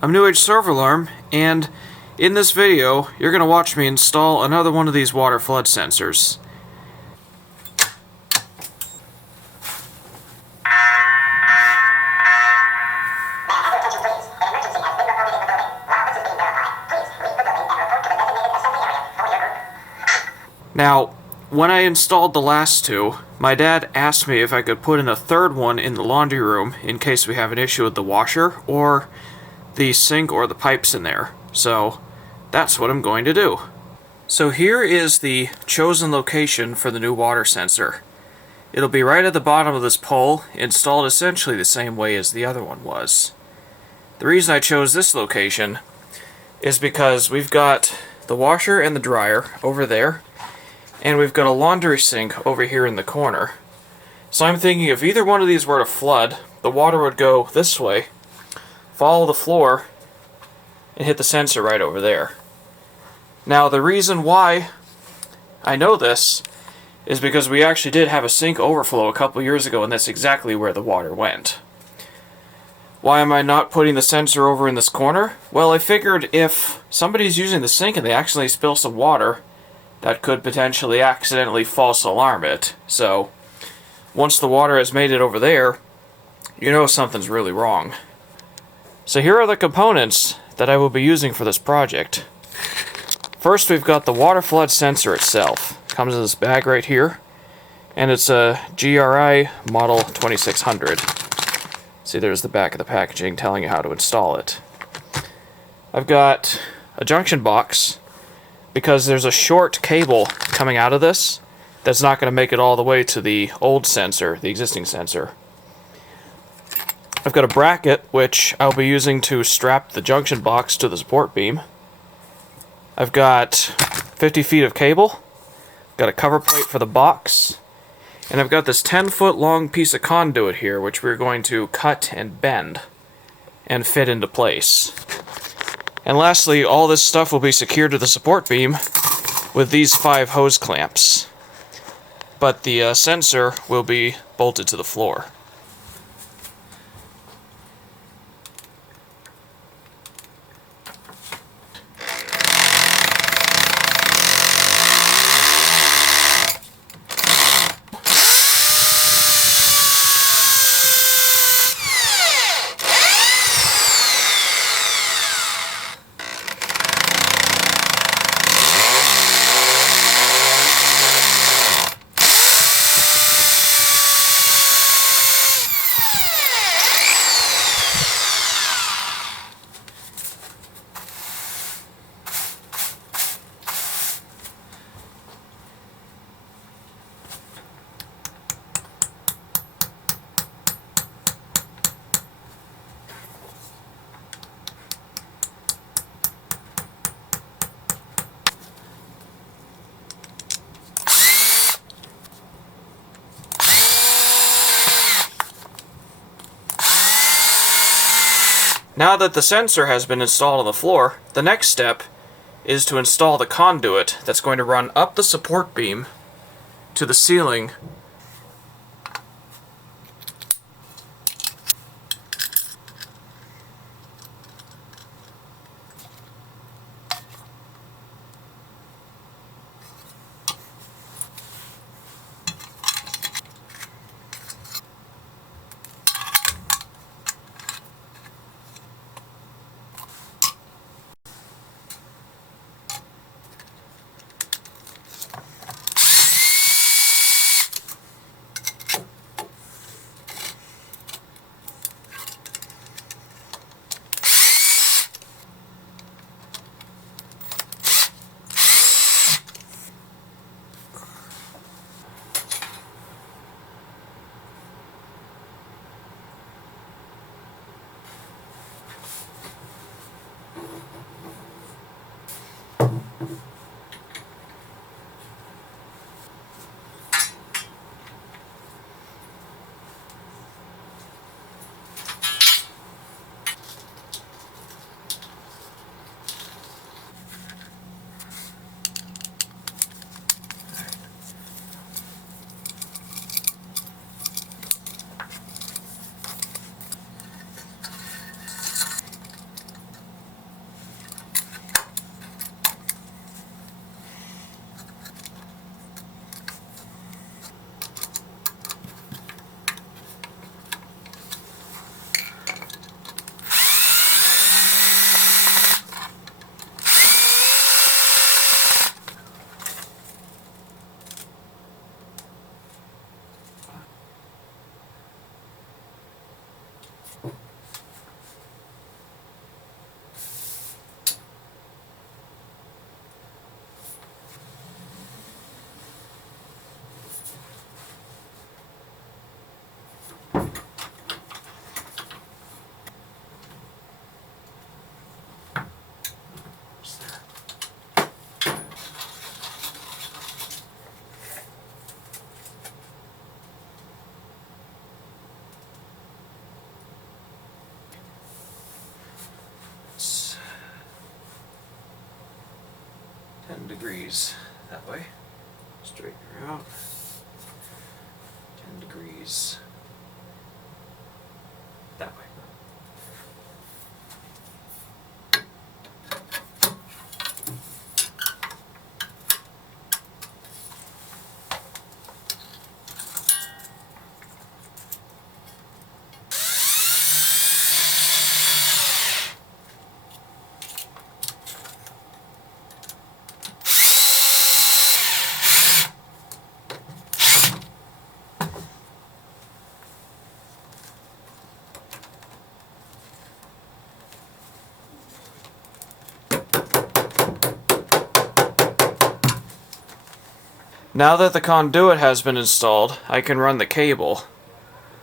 I'm New Age Server Alarm, and in this video, you're going to watch me install another one of these water flood sensors. Now, when I installed the last two, my dad asked me if I could put in a third one in the laundry room in case we have an issue with the washer or the sink or the pipes in there. So that's what I'm going to do. So here is the chosen location for the new water sensor. It'll be right at the bottom of this pole, installed essentially the same way as the other one was. The reason I chose this location is because we've got the washer and the dryer over there, and we've got a laundry sink over here in the corner. So I'm thinking if either one of these were to flood, the water would go this way, follow the floor, and hit the sensor right over there. Now the reason why I know this is because we actually did have a sink overflow a couple years ago, and that's exactly where the water went. Why am I not putting the sensor over in this corner? Well, I figured if somebody's using the sink and they accidentally spill some water, that could potentially accidentally false alarm it. So once the water has made it over there, you know something's really wrong. So here are the components that I will be using for this project. First, we've got the water flood sensor itself. It comes in this bag right here, and it's a GRI model 2600. See, there's the back of the packaging telling you how to install it. I've got a junction box because there's a short cable coming out of this that's not going to make it all the way to the old sensor, the existing sensor. I've got a bracket, which I'll be using to strap the junction box to the support beam. I've got 50 feet of cable, got a cover plate for the box, and I've got this 10-foot long piece of conduit here, which we're going to cut and bend and fit into place. And lastly, all this stuff will be secured to the support beam with these 5 hose clamps. But the sensor will be bolted to the floor. Now that the sensor has been installed on the floor, the next step is to install the conduit that's going to run up the support beam to the ceiling . 10 degrees that way. Straighten her out. 10 degrees that way. Now that the conduit has been installed, I can run the cable.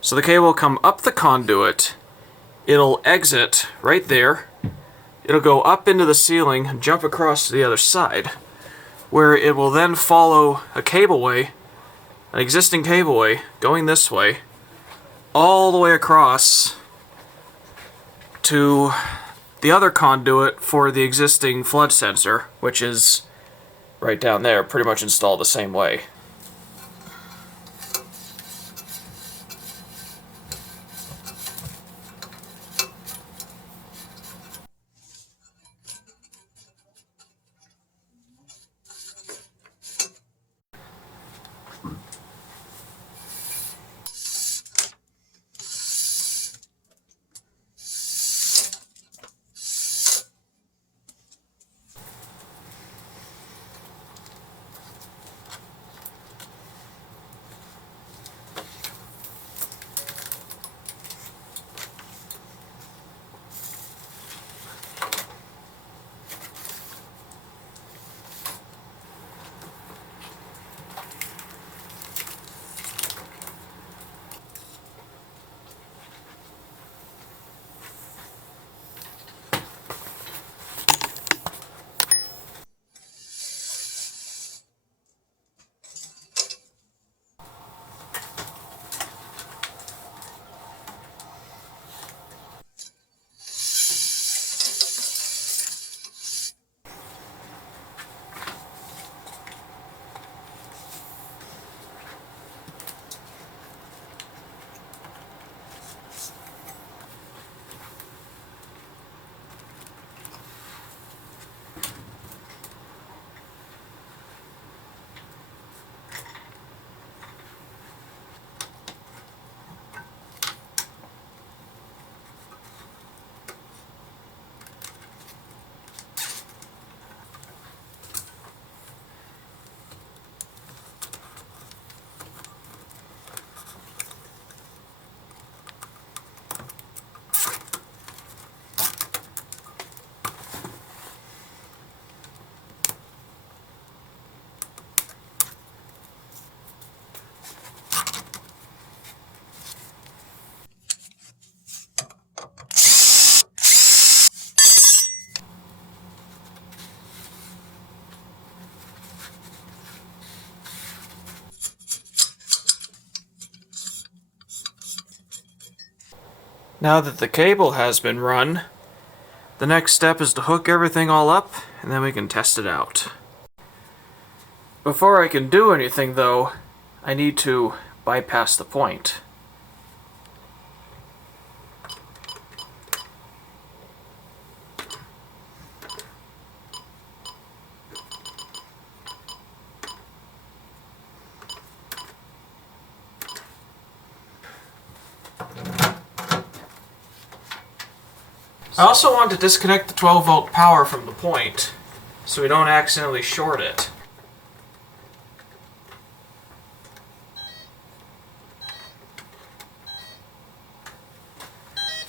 So the cable will come up the conduit, it'll exit right there, it'll go up into the ceiling and jump across to the other side, where it will then follow a cableway, an existing cableway, going this way, all the way across to the other conduit for the existing flood sensor, which is right down there, pretty much installed the same way. Now that the cable has been run, the next step is to hook everything all up, and then we can test it out. Before I can do anything though, I need to bypass the point. I also want to disconnect the 12-volt power from the point, so we don't accidentally short it.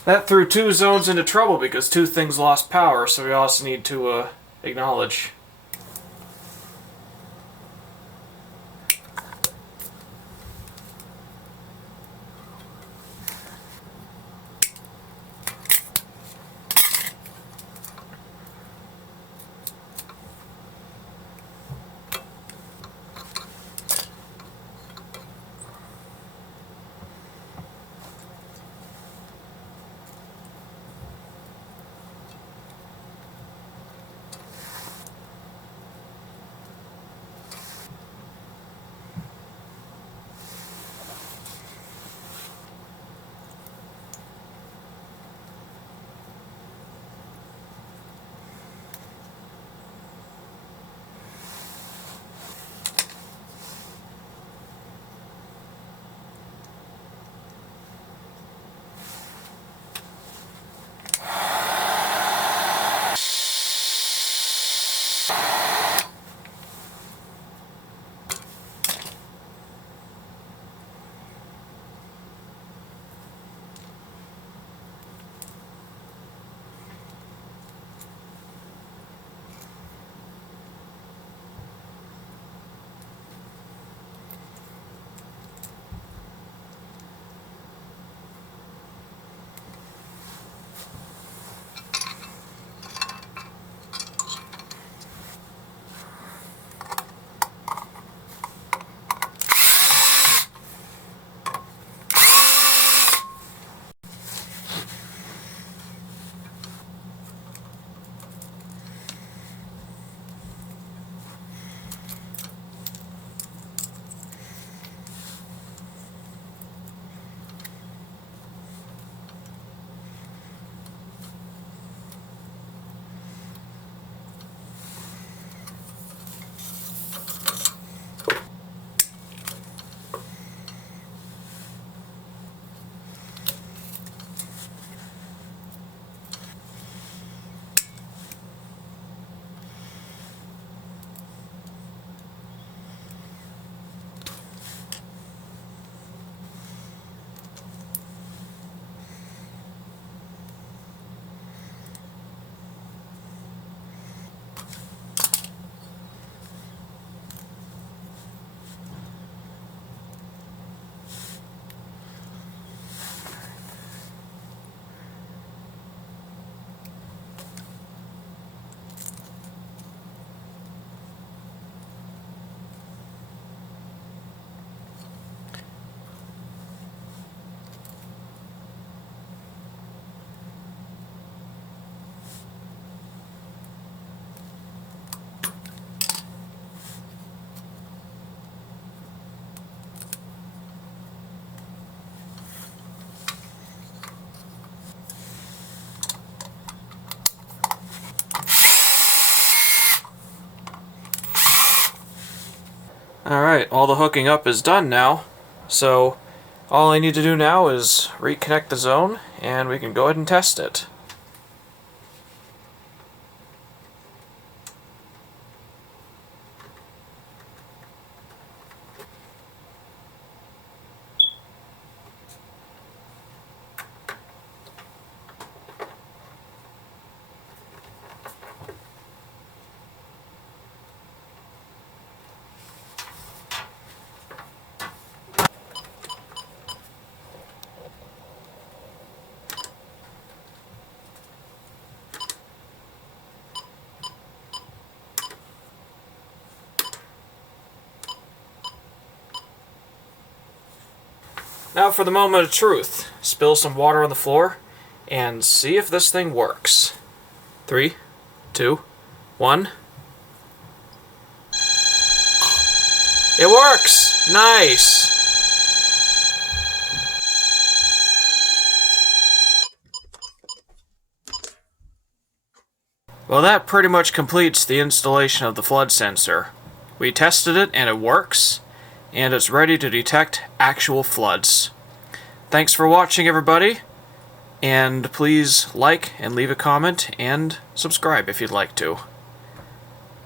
That threw two zones into trouble because two things lost power, so we also need to acknowledge. Alright, all the hooking up is done now, so all I need to do now is reconnect the zone, and we can go ahead and test it. Now for the moment of truth. Spill some water on the floor and see if this thing works. 3, 2, 1. It works! Nice! Well, that pretty much completes the installation of the flood sensor. We tested it and it works, and it's ready to detect actual floods. Thanks for watching, everybody, and please like and leave a comment and subscribe if you'd like to.